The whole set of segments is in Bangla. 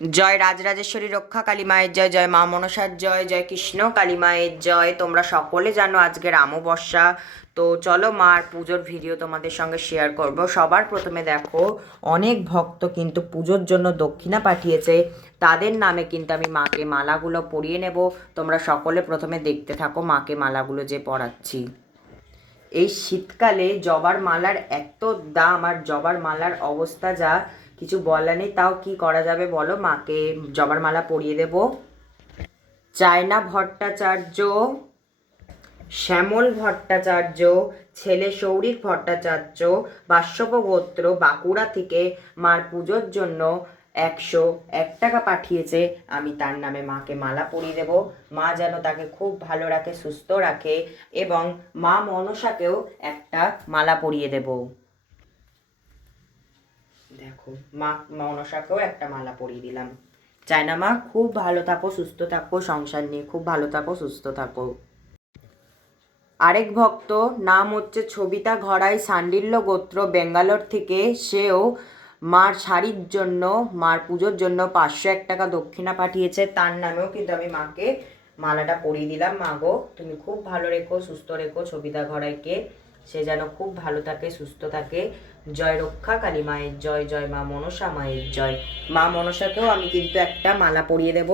জয় রাজরাজেশ্বরী রক্ষা, কালী মায়ের জয় জয় মা মনসার জয় জয় কৃষ্ণ, কালী মায়ের জয়। তোমরা সকলে জানো আজকের আমবর্ষা তো চলো মার পুজোর ভিডিও তোমাদের সঙ্গে শেয়ার করব। সবার প্রথমে দেখো, অনেক ভক্ত কিন্তু পুজোর জন্য দক্ষিণা পাঠিয়েছে। তাদের নামে কিন্তু আমি মাকে মালাগুলো পরিয়ে নেব। তোমরা সকলে প্রথমে দেখতে থাকো মাকে মালাগুলো যে পরাচ্ছি। এই শীতকালে জবার মালার এত দাম আর জবার মালার অবস্থা যা কিছু বলা নেই, তাও কি করা যাবে বলো? মাকে জবার মালা পরিয়ে দেব। চায়না ভট্টাচার্য, শ্যামল ভট্টাচার্য, ছেলে সৌরিক ভট্টাচার্য বাষ্যপ গোত্র বাঁকুড়া থেকে মার পুজোর জন্য একশো এক টাকা পাঠিয়েছে। আমি তার নামে মাকে মালা পরিয়ে দেব। মা যেন তাকে খুব ভালো রাখে, সুস্থ রাখে এবং মা মনসাকেও একটা মালা পরিয়ে দেব। দেখো। মা, মনসাকেও একটা মালা পরিয়ে দিলাম। চাই না মা, খুব ভালো থাকো, সুস্থ থাকো, সংসার নিয়ে খুব ভালো থাকো, সুস্থ থাকো। আরেক ভক্ত, নাম হচ্ছে ছবিতা ঘড়াই, সান্ডিল্য গোত্র বেঙ্গালোর থেকে। সেও মার শাড়ির জন্য, মার পুজোর জন্য পাঁচশো এক টাকা দক্ষিণা পাঠিয়েছে। তার নামেও কিন্তু আমি মাকে মালাটা পরিয়ে দিলাম। মা গো, তুমি খুব ভালো রেখো, সুস্থ রেখো ছবিতা ঘড়াইকে। সে যেন খুব ভালো থাকে, সুস্থ থাকে। জয় রক্ষা কালী মায়ের জয় জয় মা মনসা মায়ের জয়। মা মনসাকেও আমি কিন্তু একটা মালা পরিয়ে দেব।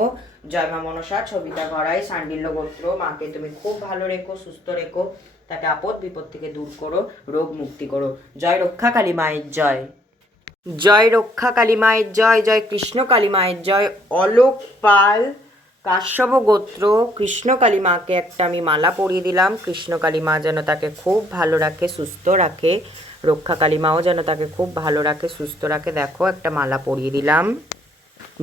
জয় মা মনসা, ছবিটা গড়াই সান্ডিল্য গোত্র, মাকে তুমি খুব ভালো রেখো, সুস্থ রেখো। তাকে আপদ বিপদ থেকে দূর করো, রোগ মুক্তি করো। জয় রক্ষা কালী মায়ের জয়। জয় রক্ষা কালী মায়ের জয় জয় কৃষ্ণ কালী মায়ের জয়। অলোক পাল কাশ্যপ গোত্র কৃষ্ণ কালী মাকে একটা আমি মালা পরিয়ে দিলাম। কৃষ্ণ কালী মা যেন তাকে খুব ভালো রাখে, সুস্থ রাখে। রক্ষা কালী মাও যেন তাকে খুব ভালো রাখে, সুস্থ রাখে। দেখো, একটা মালা পরিয়ে দিলাম।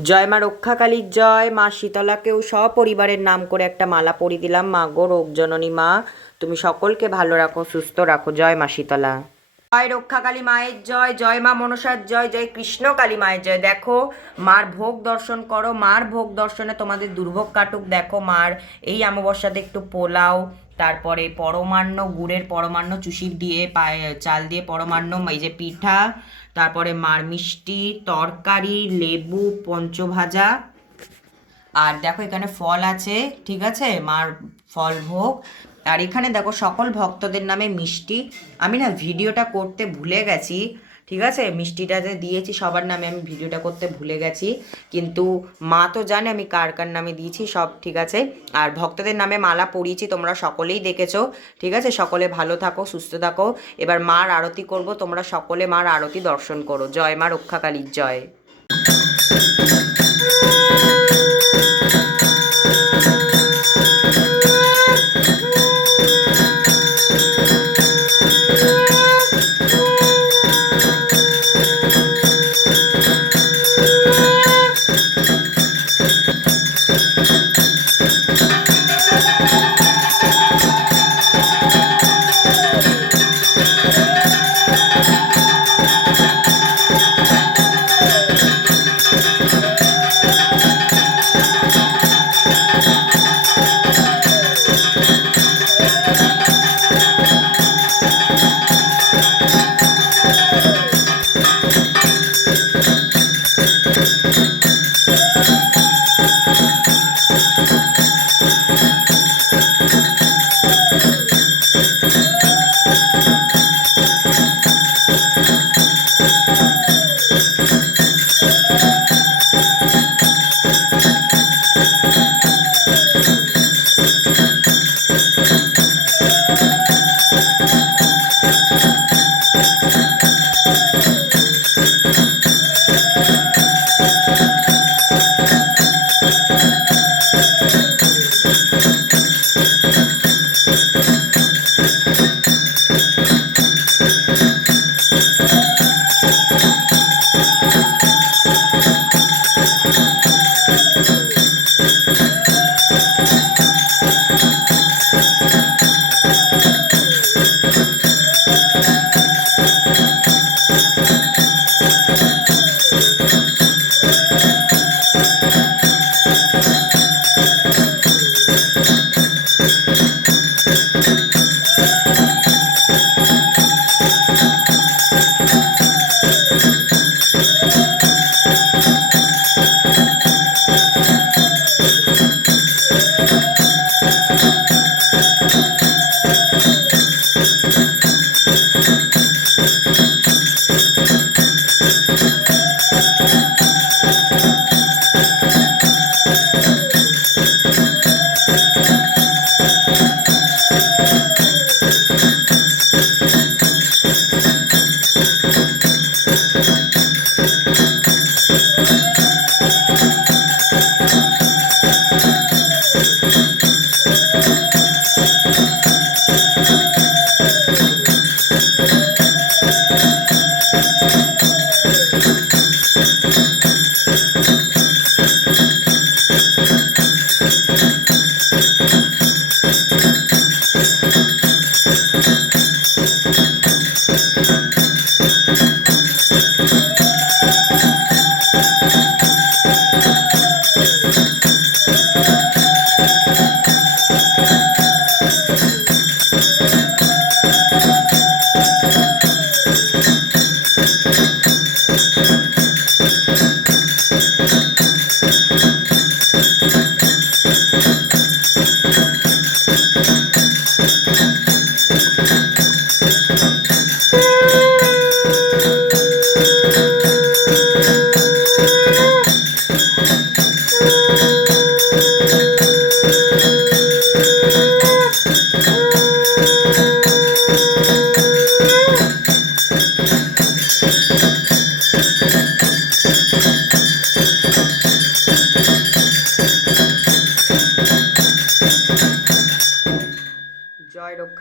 জয় মা রক্ষা কালীর জয় মা শীতলাকেও সপরিবারের নাম করে একটা মালা পরিয়ে দিলাম। মা গো, রোগজননী মা, তুমি সকলকে ভালো রাখো, সুস্থ রাখো। জয় মা শীতলা। জয় রক্ষা কালী মায়ের জয় জয় মা মনসার জয় জয় কৃষ্ণ কালী মায়ের জয়। দেখো, মার ভোগ দর্শন করো, মার ভোগ দর্শনে তোমাদের দুর্ভোগ কাটুক। দেখো, মার এই অমাবস্যাতে একটু পোলাও, তারপরে পরমান্ন গুড়ের পরমান্ন চুষির দিয়ে পায়ে, চাল দিয়ে পরমান্ন এই যে পিঠা, তারপরে মার মিষ্টি, তরকারি, লেবু, পঞ্চভাজা। আর দেখো, এখানে ফল আছে, ঠিক আছে? মার ফল ভোগ। আর এখানে দেখো সকল ভক্তদের নামে মিষ্টি। আমি না ভিডিওটা করতে ভুলে গেছি, ঠিক আছে? মিষ্টিটা যে দিয়েছি, সবার নামে আমি ভিডিওটা করতে ভুলে গেছি। কিন্তু মা তো জানে আমি কার কার নামে দিয়েছি, সব ঠিক আছে? আর ভক্তদের নামে মালা পরিয়েছি, তোমরা সকলেই দেখেছ, ঠিক আছে? সকলে ভালো থাকো, সুস্থ থাকো। এবার মার আরতি করব, তোমরা সকলে মার আরতি দর্শন করো। জয় মা রক্ষাকালীর জয়।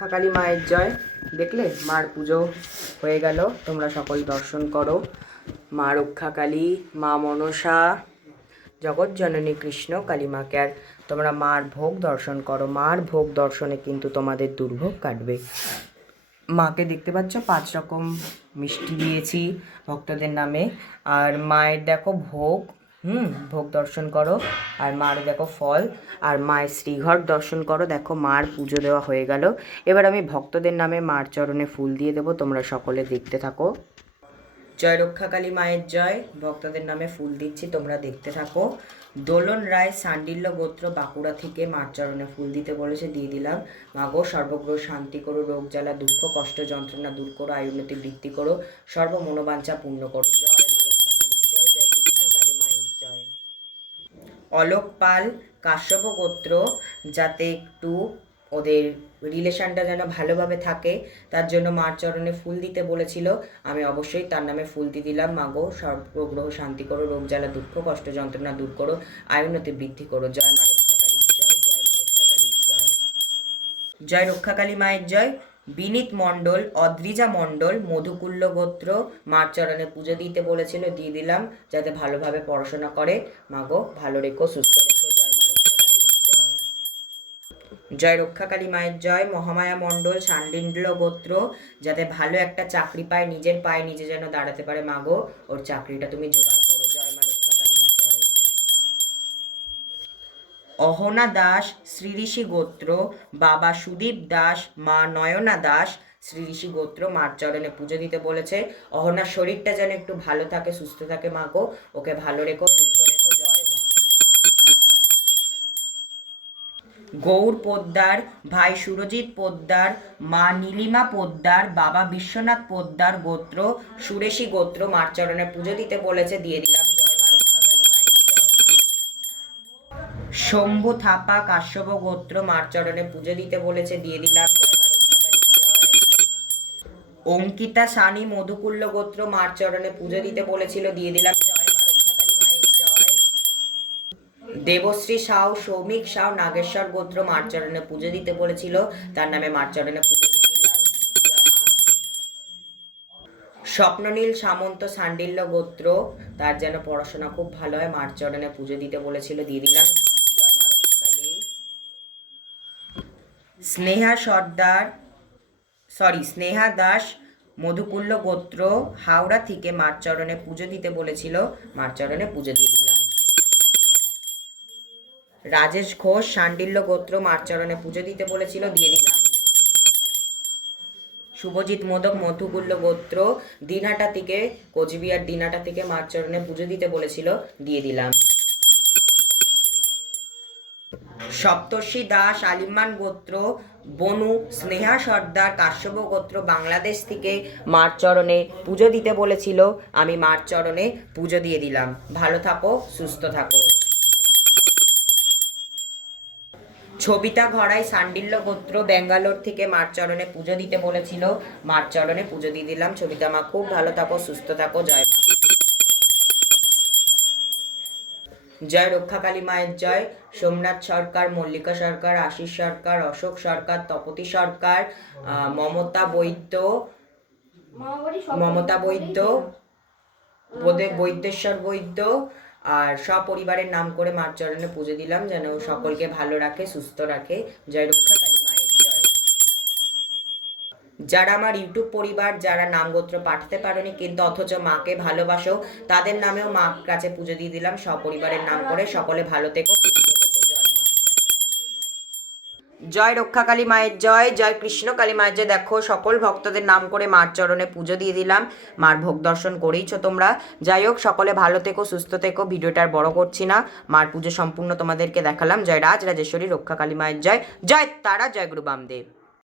রক্ষাকালী মায়ের জয়। দেখলে মার পুজো হয়ে গেল। তোমরা সকল দর্শন করো। মা রক্ষাকালী, মা মনসা জগৎজননী কৃষ্ণ, কালী মাকে আর তোমরা মার ভোগ দর্শন করো। মার ভোগ দর্শনে কিন্তু তোমাদের দুর্ভোগ কাটবে। মাকে দেখতে পাচ্ছ, পাঁচ রকম মিষ্টি দিয়েছি ভক্তদের নামে। আর মায়ের দেখো ভোগ হুম, ভোগ দর্শন করো। আর মার দেখো ফল, আর মায়ের শ্রীঘর দর্শন করো। দেখো মার পুজো দেওয়া হয়ে গেল। এবার আমি ভক্তদের নামে মার চরণে ফুল দিয়ে দেবো, তোমরা সকলে দেখতে থাকো। জয় রক্ষাকালী মায়ের জয়, ভক্তদের নামে ফুল দিচ্ছি, তোমরা দেখতে থাকো। দোলন রায় সান্ডিল্য গোত্র বাঁকুড়া থেকে মার চরণে ফুল দিতে বলেছে, দিয়ে দিলাম। মাগো, সর্বগ্রহ শান্তি করো, রোগ জ্বালা, দুঃখ, কষ্ট, যন্ত্রণা দূর করো আয়ুন্নতি বৃদ্ধি করো সর্ব মনোবাঞ্ছা পূর্ণ করো জয় মা রক্ষাকালীর জয় জয় কৃষ্ণ কালী মায়ের জয় অলোক পাল, কাশ্যপ গোত্র, যাতে একটু ওদের রিলেশনটা যেন ভালোভাবে থাকে, তার জন্য মার চরণে ফুল দিতে বলেছিল। আমি অবশ্যই তার নামে ফুল দিয়ে দিলাম মাগো সর্বগ্রহ শান্তি করো, রোগ জ্বালা, দুঃখ, কষ্ট, যন্ত্রণা দূর করো আয়ুন্নতি বৃদ্ধি করো, জয় মা রক্ষাকালী, জয় জয় মা রক্ষাকালী, জয়। জয় রক্ষাকালী মায়ের জয়। বিনীত মণ্ডল, অদ্রিজা মণ্ডল, মধুকুল্ল গোত্র মার চরণে পুজো দিতে বলেছিল, দিয়ে দিলাম যাতে ভালোভাবে পড়াশোনা করে। মাগো, ভালো রেখো, সুস্থ রেখো, জয় মা রক্ষাকালী জয়। জয় রক্ষাকালী মায়ের জয়। মহামায়া মণ্ডল সান্ডিন্দ্র গোত্র, যাতে ভালো একটা চাকরি পায়, নিজের পায়ে নিজে যেন দাঁড়াতে পারে, মাগো, ওর চাকরিটা তুমি জোগাড় অহনা দাস শ্রী ঋষি গোত্র, বাবা সুদীপ দাস, মা নয়না দাস শ্রী ঋষি গোত্র, মার চরণে পুজো দিতে বলেছে। অহনার শরীরটা যেন একটু ভালো থাকে, সুস্থ থাকে মাগো ওকে ভালো রেখো, সুস্থ রেখো, জয় মা। গৌর পোদ্দার, ভাই সুরজিৎ পোদ্দার, মা নীলিমা পোদ্দার, বাবা বিশ্বনাথ পোদ্দার গোত্র, সুরেশী গোত্র, মার চরণে পুজো দিতে বলেছে, দিয়ে দিলাম জয় মা রক্ষাকালী মায়ের জয় শম্ভু থাপা, কাশ্যপ গোত্র মার চরণে পুজো দিতে বলেছে, দিয়ে দিলাম অঙ্কিতা সানি, মধুকুল্ল গোত্র মার চরণে পুজো দিতে বলেছিল, দিয়ে দিলাম দেবশ্রী সাউ, সৌমিক সাউ, নাগেশ্বর গোত্র মার চরণে পুজো দিতে বলেছিল, তার নামে মার চরণে পুজো স্বপ্ননীল সামন্ত সান্ডিল্য গোত্র, তার যেন পড়াশোনা খুব ভালো হয় মার চরণে পুজো দিতে বলেছিল, দিয়ে দিলাম জয় মা রক্ষাকালী স্নেহা সর্দার সরি স্নেহা দাস, মধুকুল্ল গোত্র হাওড়া থেকে মার চরণে পুজো দিতে বলেছিল। মার চরণে পুজো দিয়ে দিলাম। রাজেশ ঘোষ শান্ডিল্য গোত্র মার চরণে পুজো দিতে বলেছিল, দিয়ে দিলাম। শুভজিৎ মোদক, মধুকুল্ল গোত্র দিনহাটা থেকে, কোচবিহার দিনহাটা থেকে মার চরণে পুজো দিতে বলেছিল, দিয়ে দিলাম। সপ্তর্ষি দাস, আলিমান গোত্র, বনু, স্নেহা সর্দার, কাশ্যপ গোত্র বাংলাদেশ থেকে মার চরণে পুজো দিতে বলেছিল। আমি মার চরণে পুজো দিয়ে দিলাম। ভালো থাকো, সুস্থ থাকো। ছবিতা ঘড়াই সান্ডিল্য গোত্র ব্যাঙ্গালোর থেকে মার চরণে পুজো দিতে বলেছিল। মার চরণে পুজো দিয়ে দিলাম। ছবিতা মা খুব ভালো থাকো, সুস্থ থাকো, জয় জয় রক্ষাকালী মায়ের জয়। সোমনাথ সরকার মল্লিকা সরকার আশিস সরকার অশোক সরকার তপতি সরকার মমতা বৈদ্য মমতা বৈদ্য বৈদ্যেশ্বর বৈদ্য আর সপরিবারের নাম করে মার চরণে পুজো দিলাম যেন সকলকে ভালো রাখে সুস্থ রাখে। জয় রক্ষাকালী। যারা আমার ইউটিউব পরিবার, যারা নাম গোত্র পাঠাতে পারেনি, কিন্তু অথচ মাকে ভালোবাসো, তাদের নামেও মার কাছে পুজো দিয়ে দিলাম। সপরিবারের নাম করে সকলে ভালো থেকো জয় মা। রক্ষাকালী মায়ের জয় জয় কৃষ্ণ কালী মায়ের জয়। দেখো, সকল ভক্তদের নাম করে মার চরণে পুজো দিয়ে দিলাম। মার ভোগ দর্শন করেইছো তোমরা। যাই হোক, সকলে ভালো থেকো, সুস্থ থেকো। ভিডিওটা আর বড় করছি না। মার পুজো সম্পূর্ণ তোমাদেরকে দেখালাম। জয় রাজ, রাজেশ্বরী রক্ষাকালী মায়ের জয়। জয় তারা, জয় গুরু বামদেব।